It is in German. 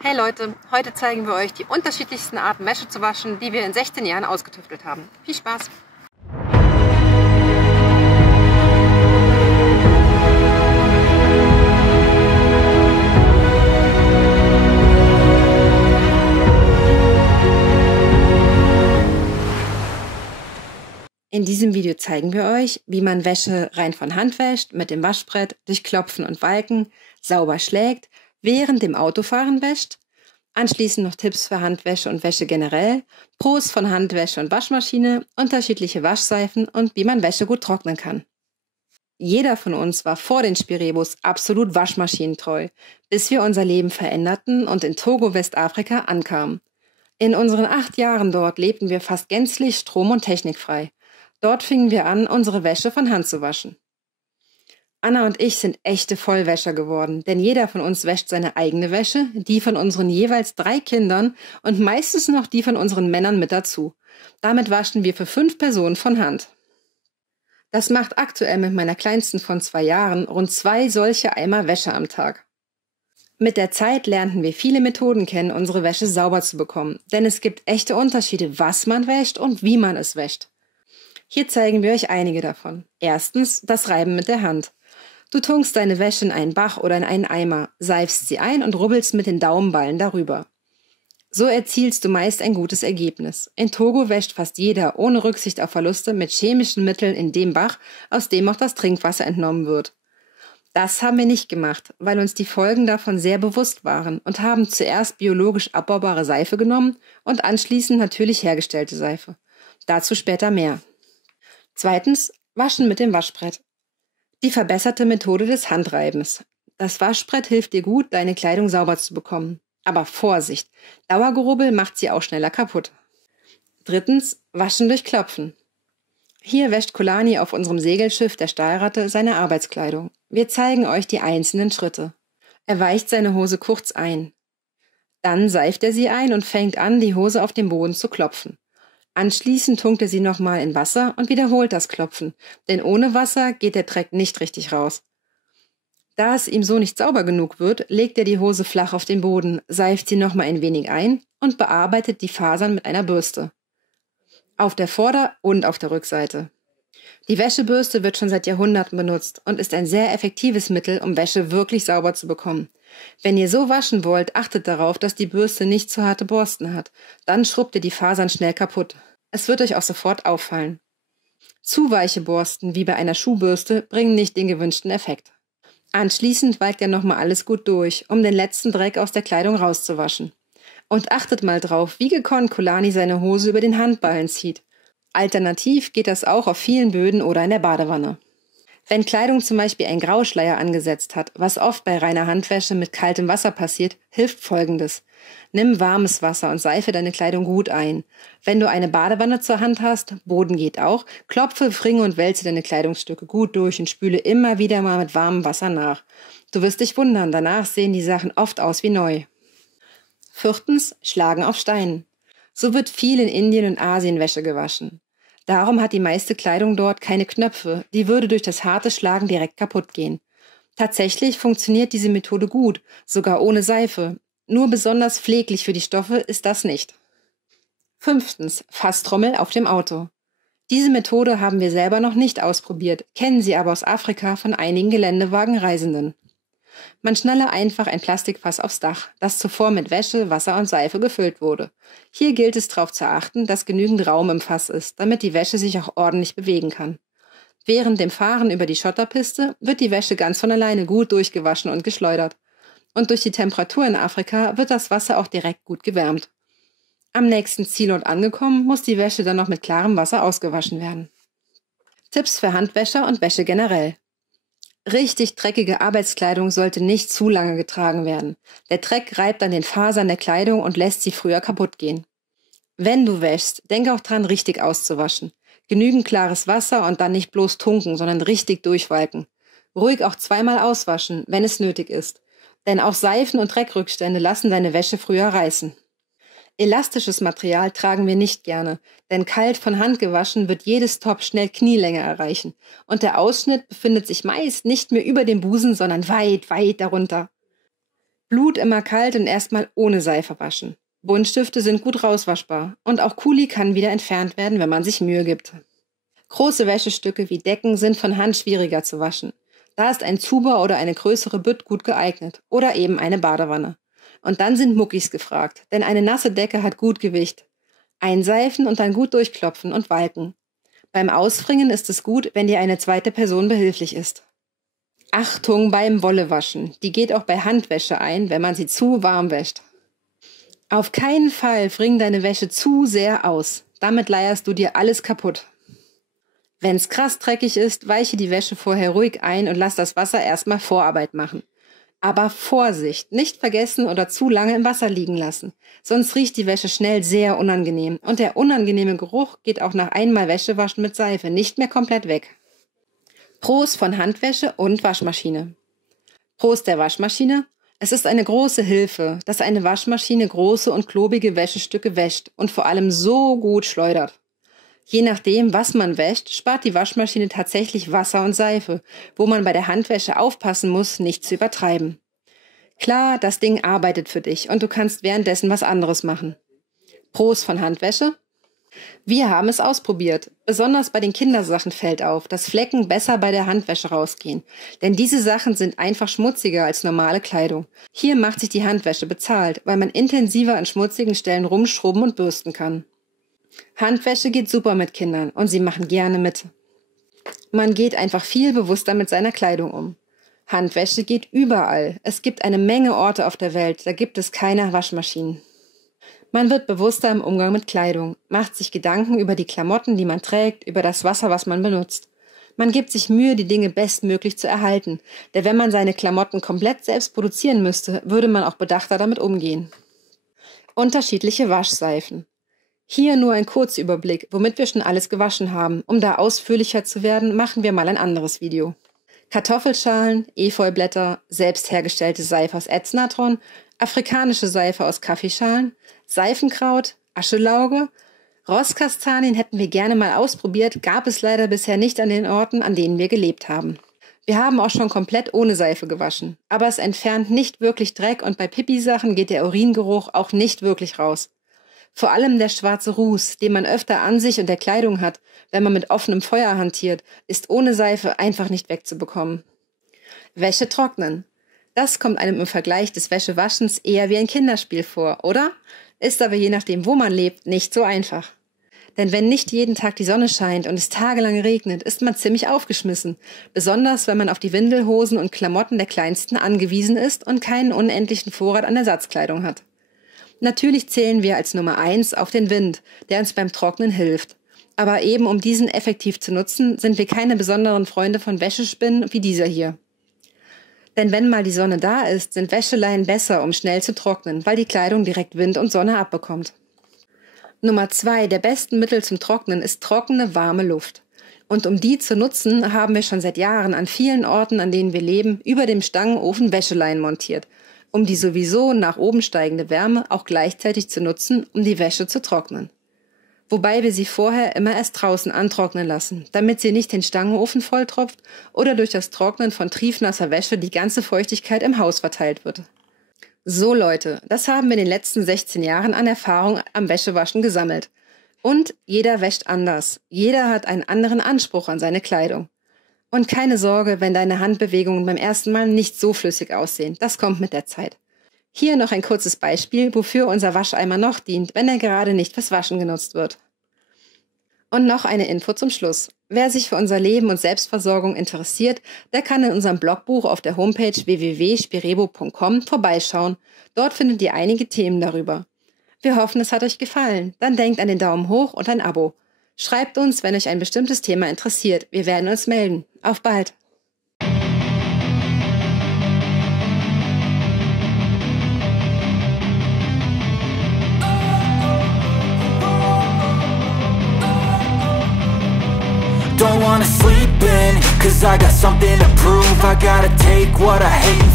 Hey Leute, heute zeigen wir euch die unterschiedlichsten Arten Wäsche zu waschen, die wir in 16 Jahren ausgetüftelt haben. Viel Spaß! In diesem Video zeigen wir euch, wie man Wäsche rein von Hand wäscht, mit dem Waschbrett, durch Klopfen und Walken, sauber schlägt, während dem Autofahren wäscht, anschließend noch Tipps für Handwäsche und Wäsche generell, Pros von Handwäsche und Waschmaschine, unterschiedliche Waschseifen und wie man Wäsche gut trocknen kann. Jeder von uns war vor den Spirebos absolut waschmaschinentreu, bis wir unser Leben veränderten und in Togo, Westafrika, ankamen. In unseren 8 Jahren dort lebten wir fast gänzlich strom- und technikfrei. Dort fingen wir an, unsere Wäsche von Hand zu waschen. Anna und ich sind echte Vollwäscher geworden, denn jeder von uns wäscht seine eigene Wäsche, die von unseren jeweils 3 Kindern und meistens noch die von unseren Männern mit dazu. Damit waschen wir für 5 Personen von Hand. Das macht aktuell mit meiner Kleinsten von 2 Jahren rund 2 solche Eimer Wäsche am Tag. Mit der Zeit lernten wir viele Methoden kennen, unsere Wäsche sauber zu bekommen, denn es gibt echte Unterschiede, was man wäscht und wie man es wäscht. Hier zeigen wir euch einige davon. Erstens das Reiben mit der Hand. Du tunkst deine Wäsche in einen Bach oder in einen Eimer, seifst sie ein und rubbelst mit den Daumenballen darüber. So erzielst du meist ein gutes Ergebnis. In Togo wäscht fast jeder, ohne Rücksicht auf Verluste, mit chemischen Mitteln in dem Bach, aus dem auch das Trinkwasser entnommen wird. Das haben wir nicht gemacht, weil uns die Folgen davon sehr bewusst waren und haben zuerst biologisch abbaubare Seife genommen und anschließend natürlich hergestellte Seife. Dazu später mehr. Zweitens, Waschen mit dem Waschbrett. Die verbesserte Methode des Handreibens. Das Waschbrett hilft dir gut, deine Kleidung sauber zu bekommen. Aber Vorsicht, Dauergerubbel macht sie auch schneller kaputt. Drittens, Waschen durch Klopfen. Hier wäscht Kulani auf unserem Segelschiff der Stahlratte seine Arbeitskleidung. Wir zeigen euch die einzelnen Schritte. Er weicht seine Hose kurz ein. Dann seift er sie ein und fängt an, die Hose auf dem Boden zu klopfen. Anschließend tunkt er sie nochmal in Wasser und wiederholt das Klopfen, denn ohne Wasser geht der Dreck nicht richtig raus. Da es ihm so nicht sauber genug wird, legt er die Hose flach auf den Boden, seift sie nochmal ein wenig ein und bearbeitet die Fasern mit einer Bürste. Auf der Vorder- und auf der Rückseite. Die Wäschebürste wird schon seit Jahrhunderten benutzt und ist ein sehr effektives Mittel, um Wäsche wirklich sauber zu bekommen. Wenn ihr so waschen wollt, achtet darauf, dass die Bürste nicht zu harte Borsten hat. Dann schrubbt ihr die Fasern schnell kaputt. Es wird euch auch sofort auffallen. Zu weiche Borsten, wie bei einer Schuhbürste, bringen nicht den gewünschten Effekt. Anschließend walkt ihr nochmal alles gut durch, um den letzten Dreck aus der Kleidung rauszuwaschen. Und achtet mal drauf, wie gekonnt Kulani seine Hose über den Handballen zieht. Alternativ geht das auch auf vielen Böden oder in der Badewanne. Wenn Kleidung zum Beispiel einen Grauschleier angesetzt hat, was oft bei reiner Handwäsche mit kaltem Wasser passiert, hilft Folgendes. Nimm warmes Wasser und seife deine Kleidung gut ein. Wenn du eine Badewanne zur Hand hast, Boden geht auch, klopfe, wringe und wälze deine Kleidungsstücke gut durch und spüle immer wieder mal mit warmem Wasser nach. Du wirst dich wundern, danach sehen die Sachen oft aus wie neu. Viertens, Schlagen auf Steinen. So wird viel in Indien und Asien Wäsche gewaschen. Darum hat die meiste Kleidung dort keine Knöpfe, die würde durch das harte Schlagen direkt kaputt gehen. Tatsächlich funktioniert diese Methode gut, sogar ohne Seife. Nur besonders pfleglich für die Stoffe ist das nicht. Fünftens, Fasstrommel auf dem Auto. Diese Methode haben wir selber noch nicht ausprobiert, kennen sie aber aus Afrika von einigen Geländewagenreisenden. Man schnalle einfach ein Plastikfass aufs Dach, das zuvor mit Wäsche, Wasser und Seife gefüllt wurde. Hier gilt es darauf zu achten, dass genügend Raum im Fass ist, damit die Wäsche sich auch ordentlich bewegen kann. Während dem Fahren über die Schotterpiste wird die Wäsche ganz von alleine gut durchgewaschen und geschleudert. Und durch die Temperatur in Afrika wird das Wasser auch direkt gut gewärmt. Am nächsten Zielort angekommen, muss die Wäsche dann noch mit klarem Wasser ausgewaschen werden. Tipps für Handwäscher und Wäsche generell. Richtig dreckige Arbeitskleidung sollte nicht zu lange getragen werden. Der Dreck reibt an den Fasern der Kleidung und lässt sie früher kaputt gehen. Wenn du wäschst, denk auch dran, richtig auszuwaschen. Genügend klares Wasser und dann nicht bloß tunken, sondern richtig durchwalken. Ruhig auch 2-mal auswaschen, wenn es nötig ist. Denn auch Seifen und Dreckrückstände lassen deine Wäsche früher reißen. Elastisches Material tragen wir nicht gerne, denn kalt von Hand gewaschen wird jedes Top schnell Knielänge erreichen und der Ausschnitt befindet sich meist nicht mehr über dem Busen, sondern weit, weit darunter. Blut immer kalt und erstmal ohne Seife waschen. Buntstifte sind gut rauswaschbar und auch Kuli kann wieder entfernt werden, wenn man sich Mühe gibt. Große Wäschestücke wie Decken sind von Hand schwieriger zu waschen. Da ist ein Zuber oder eine größere Bütt gut geeignet oder eben eine Badewanne. Und dann sind Muckis gefragt, denn eine nasse Decke hat gut Gewicht. Einseifen und dann gut durchklopfen und walken. Beim Ausfringen ist es gut, wenn dir eine zweite Person behilflich ist. Achtung beim Wollewaschen, die geht auch bei Handwäsche ein, wenn man sie zu warm wäscht. Auf keinen Fall bring deine Wäsche zu sehr aus, damit leierst du dir alles kaputt. Wenn's krass dreckig ist, weiche die Wäsche vorher ruhig ein und lass das Wasser erstmal Vorarbeit machen. Aber Vorsicht, nicht vergessen oder zu lange im Wasser liegen lassen, sonst riecht die Wäsche schnell sehr unangenehm und der unangenehme Geruch geht auch nach einmal Wäschewaschen mit Seife nicht mehr komplett weg. Pros von Handwäsche und Waschmaschine. Pros der Waschmaschine. Es ist eine große Hilfe, dass eine Waschmaschine große und klobige Wäschestücke wäscht und vor allem so gut schleudert. Je nachdem, was man wäscht, spart die Waschmaschine tatsächlich Wasser und Seife, wo man bei der Handwäsche aufpassen muss, nicht zu übertreiben. Klar, das Ding arbeitet für dich und du kannst währenddessen was anderes machen. Pros von Handwäsche. Wir haben es ausprobiert. Besonders bei den Kindersachen fällt auf, dass Flecken besser bei der Handwäsche rausgehen. Denn diese Sachen sind einfach schmutziger als normale Kleidung. Hier macht sich die Handwäsche bezahlt, weil man intensiver an schmutzigen Stellen rumschrubben und bürsten kann. Handwäsche geht super mit Kindern und sie machen gerne mit. Man geht einfach viel bewusster mit seiner Kleidung um. Handwäsche geht überall. Es gibt eine Menge Orte auf der Welt, da gibt es keine Waschmaschinen. Man wird bewusster im Umgang mit Kleidung, macht sich Gedanken über die Klamotten, die man trägt, über das Wasser, was man benutzt. Man gibt sich Mühe, die Dinge bestmöglich zu erhalten, denn wenn man seine Klamotten komplett selbst produzieren müsste, würde man auch bedachter damit umgehen. Unterschiedliche Waschseifen. Hier nur ein Kurzüberblick, womit wir schon alles gewaschen haben. Um da ausführlicher zu werden, machen wir mal ein anderes Video. Kartoffelschalen, Efeublätter, selbst hergestellte Seife aus Ätznatron, afrikanische Seife aus Kaffeeschalen, Seifenkraut, Aschelauge, Rosskastanien hätten wir gerne mal ausprobiert, gab es leider bisher nicht an den Orten, an denen wir gelebt haben. Wir haben auch schon komplett ohne Seife gewaschen, aber es entfernt nicht wirklich Dreck und bei Pipi-Sachen geht der Uringeruch auch nicht wirklich raus. Vor allem der schwarze Ruß, den man öfter an sich und der Kleidung hat, wenn man mit offenem Feuer hantiert, ist ohne Seife einfach nicht wegzubekommen. Wäsche trocknen. Das kommt einem im Vergleich des Wäschewaschens eher wie ein Kinderspiel vor, oder? Ist aber je nachdem, wo man lebt, nicht so einfach. Denn wenn nicht jeden Tag die Sonne scheint und es tagelang regnet, ist man ziemlich aufgeschmissen. Besonders, wenn man auf die Windelhosen und Klamotten der Kleinsten angewiesen ist und keinen unendlichen Vorrat an Ersatzkleidung hat. Natürlich zählen wir als Nummer 1 auf den Wind, der uns beim Trocknen hilft. Aber eben um diesen effektiv zu nutzen, sind wir keine besonderen Freunde von Wäschespinnen wie dieser hier. Denn wenn mal die Sonne da ist, sind Wäscheleinen besser, um schnell zu trocknen, weil die Kleidung direkt Wind und Sonne abbekommt. Nummer 2 der besten Mittel zum Trocknen ist trockene, warme Luft. Und um die zu nutzen, haben wir schon seit Jahren an vielen Orten, an denen wir leben, über dem Stangenofen Wäscheleinen montiert, um die sowieso nach oben steigende Wärme auch gleichzeitig zu nutzen, um die Wäsche zu trocknen. Wobei wir sie vorher immer erst draußen antrocknen lassen, damit sie nicht den Stangenofen volltropft oder durch das Trocknen von triefnasser Wäsche die ganze Feuchtigkeit im Haus verteilt wird. So Leute, das haben wir in den letzten 16 Jahren an Erfahrung am Wäschewaschen gesammelt. Und jeder wäscht anders. Jeder hat einen anderen Anspruch an seine Kleidung. Und keine Sorge, wenn deine Handbewegungen beim ersten Mal nicht so flüssig aussehen. Das kommt mit der Zeit. Hier noch ein kurzes Beispiel, wofür unser Wascheimer noch dient, wenn er gerade nicht fürs Waschen genutzt wird. Und noch eine Info zum Schluss. Wer sich für unser Leben und Selbstversorgung interessiert, der kann in unserem Blogbuch auf der Homepage www.spirebo.com vorbeischauen. Dort findet ihr einige Themen darüber. Wir hoffen, es hat euch gefallen. Dann denkt an den Daumen hoch und ein Abo. Schreibt uns, wenn euch ein bestimmtes Thema interessiert. Wir werden uns melden. Auf bald! Don't wanna sleep in, cause I got something to prove. I gotta take what I hate and